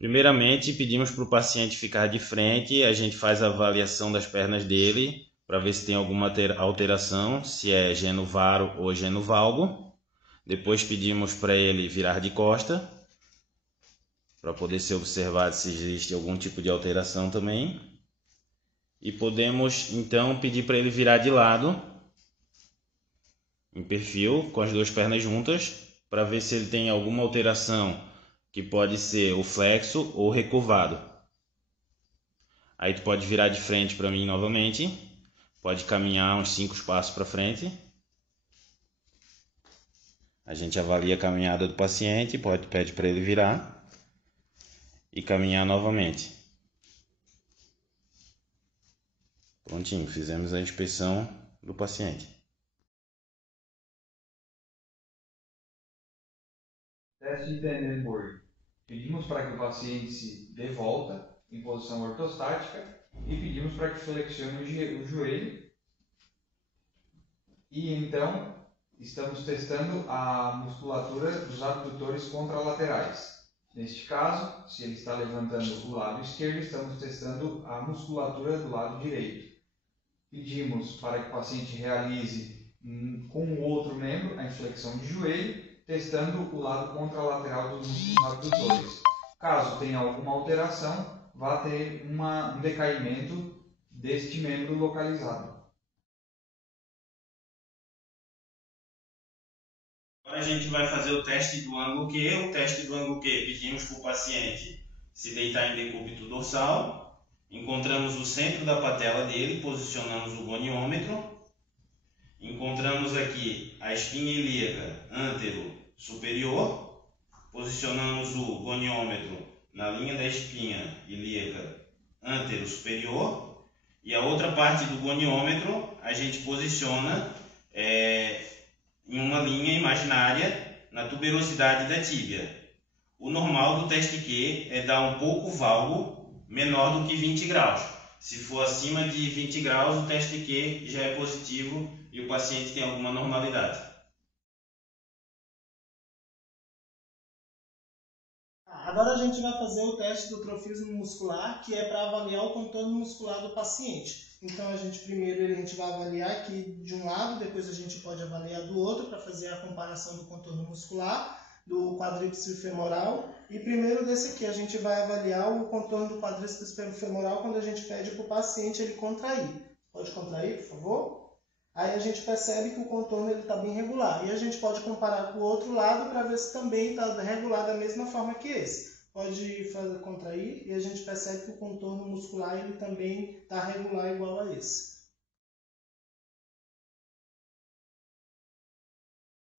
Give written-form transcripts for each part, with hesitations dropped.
Primeiramente, pedimos para o paciente ficar de frente, a gente faz a avaliação das pernas dele para ver se tem alguma alteração, se é genu-varo ou genu-valgo. Depois pedimos para ele virar de costa, para poder ser observado se existe algum tipo de alteração também. E podemos então pedir para ele virar de lado, em perfil, com as duas pernas juntas, para ver se ele tem alguma alteração, que pode ser o flexo ou recurvado. Aí tu pode virar de frente para mim novamente, pode caminhar uns 5 passos para frente. A gente avalia a caminhada do paciente, pede para ele virar e caminhar novamente. Prontinho, fizemos a inspeção do paciente. Teste de Dendenburg. Pedimos para que o paciente se dê volta em posição ortostática e pedimos para que flexione o joelho. E então estamos testando a musculatura dos abdutores contralaterais. Neste caso, se ele está levantando o lado esquerdo, estamos testando a musculatura do lado direito. Pedimos para que o paciente realize com o outro membro a inflexão de joelho, testando o lado contralateral dos músculos abdutores. Caso tenha alguma alteração, vai ter um decaimento deste membro localizado. Agora a gente vai fazer o teste do ângulo Q. O teste do ângulo Q, pedimos para o paciente se deitar em decúbito dorsal. Encontramos o centro da patela dele, posicionamos o goniômetro. Encontramos aqui a espinha ilíaca antero superior. Posicionamos o goniômetro na linha da espinha ilíaca antero superior. E a outra parte do goniômetro a gente posiciona em uma linha imaginária na tuberosidade da tíbia. O normal do teste Q é dar um pouco valgo menor do que 20 graus. Se for acima de 20 graus, o teste Q já é positivo e o paciente tem alguma normalidade. Agora a gente vai fazer o teste do trofismo muscular, que é para avaliar o contorno muscular do paciente. Então a gente vai avaliar aqui de um lado, depois a gente pode avaliar do outro para fazer a comparação do contorno muscular do quadríceps femoral. E primeiro desse aqui a gente vai avaliar o contorno do quadríceps femoral quando a gente pede para o paciente ele contrair. Pode contrair, por favor? Aí a gente percebe que o contorno está bem regular. E a gente pode comparar com o outro lado para ver se também está regular da mesma forma que esse. Pode contrair e a gente percebe que o contorno muscular ele também está regular igual a esse.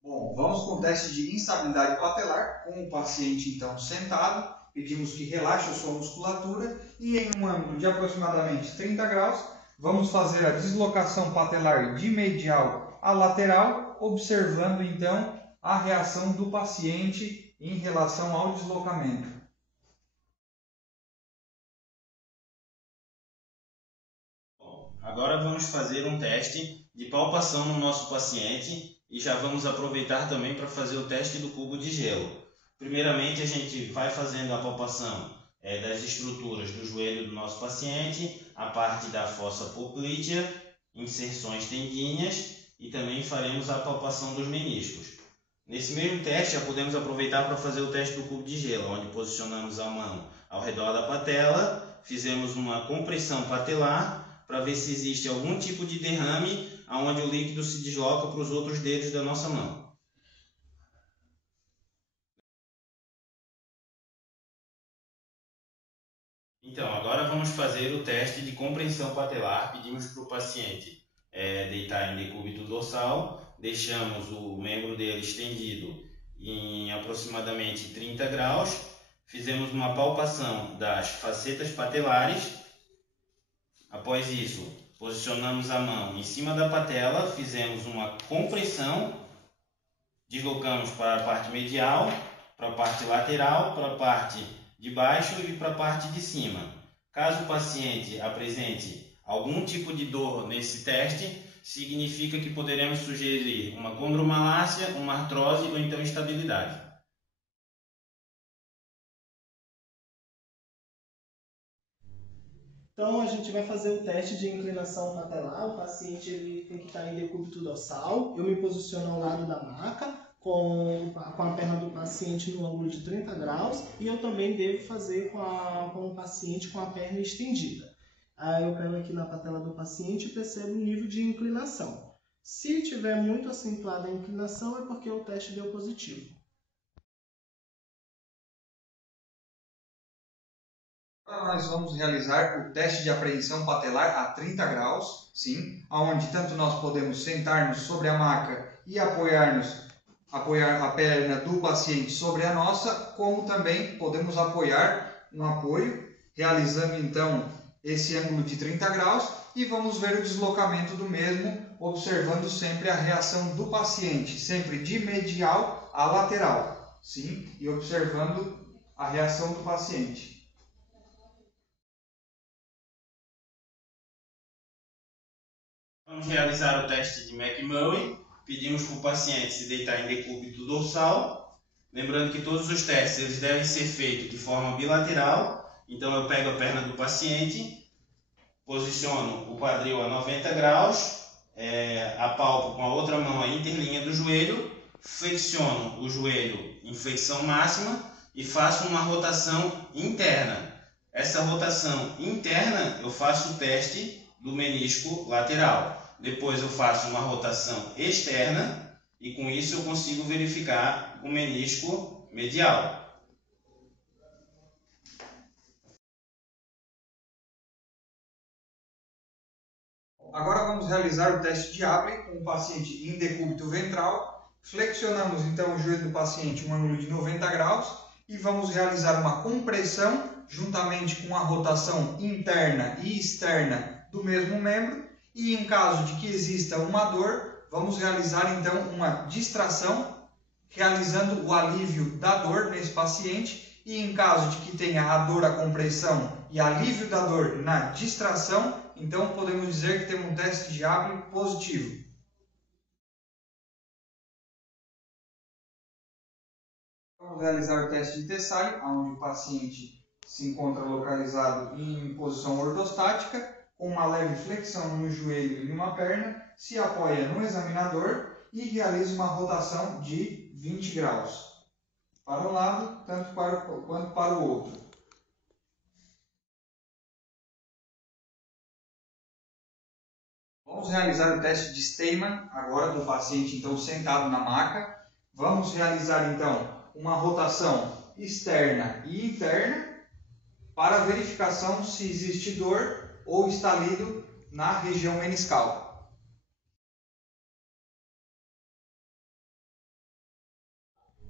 Bom, vamos com o teste de instabilidade patelar, com o paciente então sentado. Pedimos que relaxe a sua musculatura e em um ângulo de aproximadamente 30 graus, vamos fazer a deslocação patelar de medial a lateral, observando então a reação do paciente em relação ao deslocamento. Agora vamos fazer um teste de palpação no nosso paciente e já vamos aproveitar também para fazer o teste do cubo de gelo. Primeiramente a gente vai fazendo a palpação das estruturas do joelho do nosso paciente, a parte da fossa poplítea, inserções tendíneas e também faremos a palpação dos meniscos. Nesse mesmo teste já podemos aproveitar para fazer o teste do cubo de gelo, onde posicionamos a mão ao redor da patela, fizemos uma compressão patelar para ver se existe algum tipo de derrame onde o líquido se desloca para os outros dedos da nossa mão. Então, agora vamos fazer o teste de compressão patelar. Pedimos para o paciente deitar em decúbito dorsal, deixamos o membro dele estendido em aproximadamente 30 graus, fizemos uma palpação das facetas patelares. Após isso, posicionamos a mão em cima da patela, fizemos uma compressão, deslocamos para a parte medial, para a parte lateral, para a parte de baixo e para a parte de cima. Caso o paciente apresente algum tipo de dor nesse teste, significa que poderemos sugerir uma condromalácia, uma artrose ou então instabilidade. Então a gente vai fazer o teste de inclinação patelar. O paciente ele tem que estar em decúbito dorsal. Eu me posiciono ao lado da maca com a perna do paciente no ângulo de 30 graus e eu também devo fazer com o paciente com a perna estendida. Aí eu pego aqui na patela do paciente e percebo o nível de inclinação. Se tiver muito acentuada a inclinação é porque o teste deu positivo. Agora nós vamos realizar o teste de apreensão patelar a 30 graus, sim, onde tanto nós podemos sentar-nos sobre a maca e apoiar a perna do paciente sobre a nossa, como também podemos apoiar um apoio, realizando então esse ângulo de 30 graus e vamos ver o deslocamento do mesmo, observando sempre a reação do paciente, sempre de medial a lateral, sim, e observando a reação do paciente. Vamos realizar o teste de McMurray. Pedimos para o paciente se deitar em decúbito dorsal. Lembrando que todos os testes eles devem ser feitos de forma bilateral. Então eu pego a perna do paciente, posiciono o quadril a 90 graus, apalpo com a outra mão a interlinha do joelho, flexiono o joelho em flexão máxima e faço uma rotação interna. Essa rotação interna eu faço o teste do menisco lateral. Depois eu faço uma rotação externa e com isso eu consigo verificar o menisco medial. Agora vamos realizar o teste de Abre com o paciente em decúbito ventral. Flexionamos então o joelho do paciente um ângulo de 90 graus e vamos realizar uma compressão juntamente com a rotação interna e externa do mesmo membro. E em caso de que exista uma dor, vamos realizar então uma distração, realizando o alívio da dor nesse paciente. E em caso de que tenha a dor, a compressão e alívio da dor na distração, então podemos dizer que temos um teste de Abre positivo. Vamos realizar o teste de Tesalli, onde o paciente se encontra localizado em posição ortostática, com uma leve flexão no joelho e uma perna, se apoia no examinador e realiza uma rotação de 20 graus, para um lado tanto quanto para o outro. Vamos realizar o teste de Steinmann, agora do paciente então sentado na maca. Vamos realizar então uma rotação externa e interna para verificação se existe dor ou estalido na região meniscal.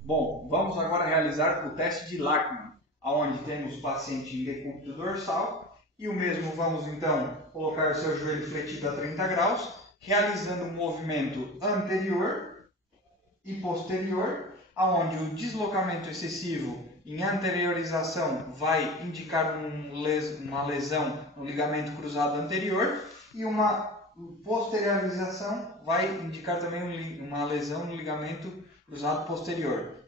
Bom, vamos agora realizar o teste de Lachman, onde temos o paciente em decúbito dorsal e o mesmo vamos então colocar o seu joelho fletido a 30 graus, realizando um movimento anterior e posterior, onde o deslocamento excessivo em anteriorização vai indicar uma lesão no ligamento cruzado anterior e uma posteriorização vai indicar também uma lesão no ligamento cruzado posterior.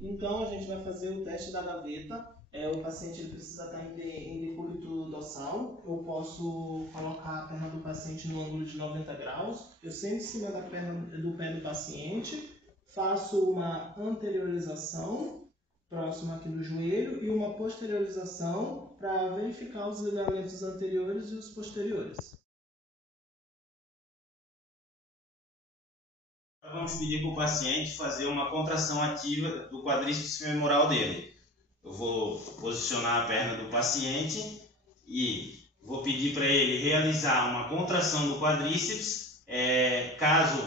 Então a gente vai fazer o teste da gaveta. O paciente ele precisa estar em decúbito dorsal. Eu posso colocar a perna do paciente no ângulo de 90 graus. Eu sento em cima da perna do pé do paciente, faço uma anteriorização próxima aqui do joelho e uma posteriorização para verificar os ligamentos anteriores e os posteriores. Vamos pedir para o paciente fazer uma contração ativa do quadríceps femoral dele. Eu vou posicionar a perna do paciente e vou pedir para ele realizar uma contração do quadríceps. Caso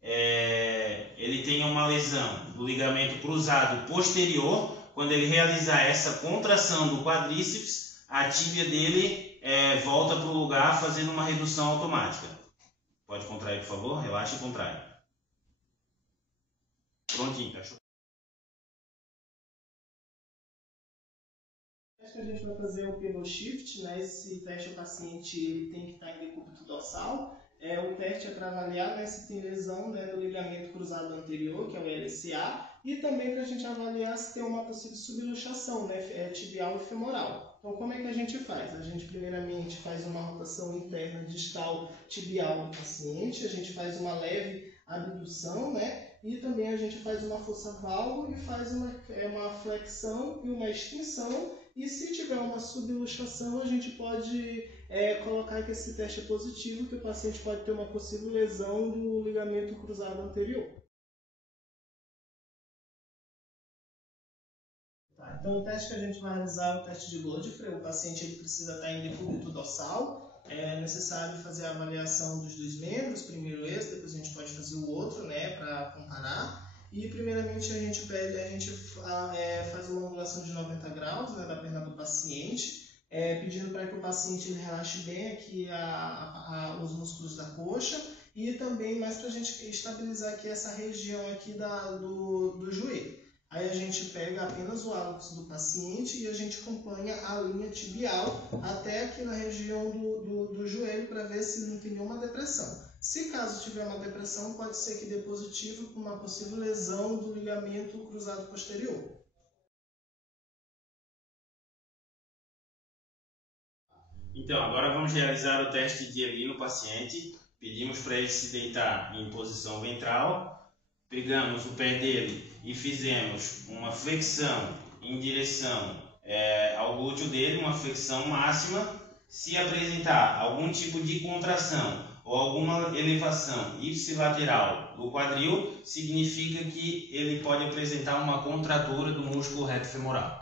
ele tenha uma lesão do ligamento cruzado posterior, quando ele realizar essa contração do quadríceps, a tíbia dele volta para o lugar fazendo uma redução automática. Pode contrair, por favor? Relaxa e contrai. Prontinho, cachorro. O teste que a gente vai fazer é o pivot shift, né? Esse teste o paciente ele tem que estar em decúbito dorsal. O teste é para avaliar, né, se tem lesão, né, do ligamento cruzado anterior, que é o LCA, e também para a gente avaliar se tem uma possível subluxação, né, tibial e femoral. Então, como é que a gente faz? A gente, primeiramente, faz uma rotação interna distal tibial do paciente, a gente faz uma leve abdução, né, e também a gente faz uma fossa válvula e faz uma flexão e uma extensão. E se tiver uma subluxação, a gente pode colocar que esse teste é positivo, que o paciente pode ter uma possível lesão do ligamento cruzado anterior. Tá, então o teste que a gente vai realizar é o teste de Godfrey. O paciente ele precisa estar em decúbito dorsal. É necessário fazer a avaliação dos dois membros, primeiro esse, depois a gente pode fazer o outro, né, para comparar. E primeiramente a gente faz uma angulação de 90 graus, né, da perna do paciente, pedindo para que o paciente ele relaxe bem aqui os músculos da coxa e também mais para a gente estabilizar aqui essa região aqui do joelho. Aí a gente pega apenas o hálux do paciente e a gente acompanha a linha tibial até aqui na região do joelho para ver se não tem nenhuma depressão. Se caso tiver uma depressão, pode ser que dê positivo com uma possível lesão do ligamento cruzado posterior. Então, agora vamos realizar o teste de Eli no paciente. Pedimos para ele se deitar em posição ventral. Pegamos o pé dele e fizemos uma flexão em direção ao glúteo dele, uma flexão máxima. Se apresentar algum tipo de contração ou alguma elevação ipsilateral do quadril, significa que ele pode apresentar uma contratura do músculo reto femoral.